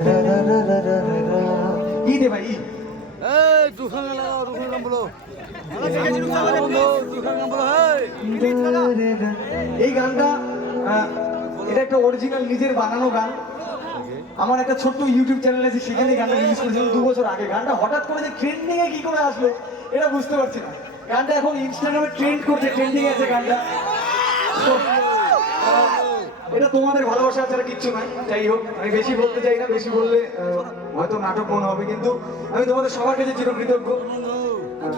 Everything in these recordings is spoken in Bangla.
ঈদে ভাই ঈদ এই গানটা এটা একটা অরিজিনাল নিজের বানানো গান। আমার একটা ছোট্ট ইউটিউব চ্যানেল আছে, সেখানে গানটা রিলিজ করেছিলাম 2 বছর আগে। গানটা হঠাৎ করে যে ট্রেন্ডিং এ কি করে আসলো এটা বুঝতে পারছি না। গানটা এখন ইনস্টাগ্রামে ট্রেন্ড করছে, ট্রেন্ডিং আছে গানটা। তো এটা তোমাদের ভালোবাসা ছাড়া কিচ্ছু নয়। যাই হোক, আমি বেশি বলতে চাই না, বেশি বললে হয়তো নাটক মনে হবে, কিন্তু আমি তোমাদের সবার কাছে চিরকৃতজ্ঞ।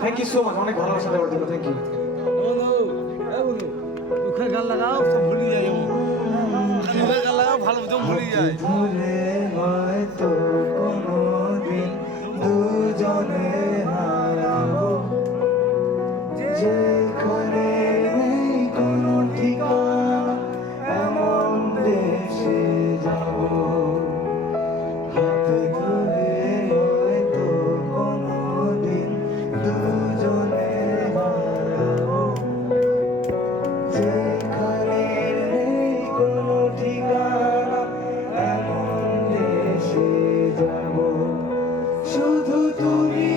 থ্যাংক ইউ সো মাচ, অনেক ভালোবাসা দেওয়ার জন্য থ্যাংক ইউ। গান লাগাও সব ভুলে যাই, গান লাগাও ভালো ভুলে যায়। হয়তো কোনোদিন দুজনে হারাবো, যেখানে নেই কোনো ঠিকানা, এমন দেশে যাবো। হাতে ধরে হয়তো কোনোদিন দুজনে হারাবো, যেখানে নেই কোনো ঠিকানা, এমন দেশে যাবো। শুধু তুমি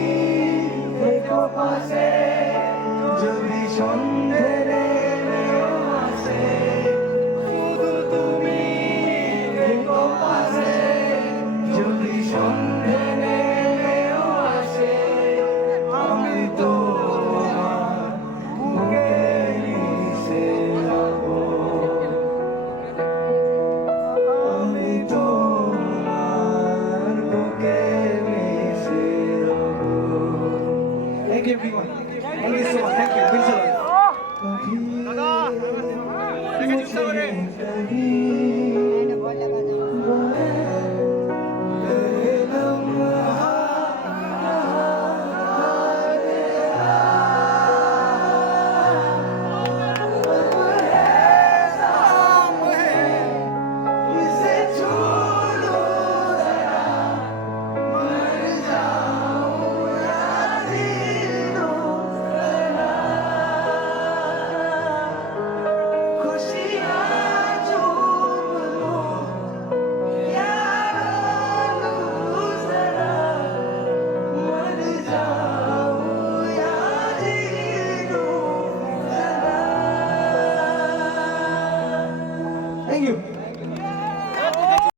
থেকো পাশে।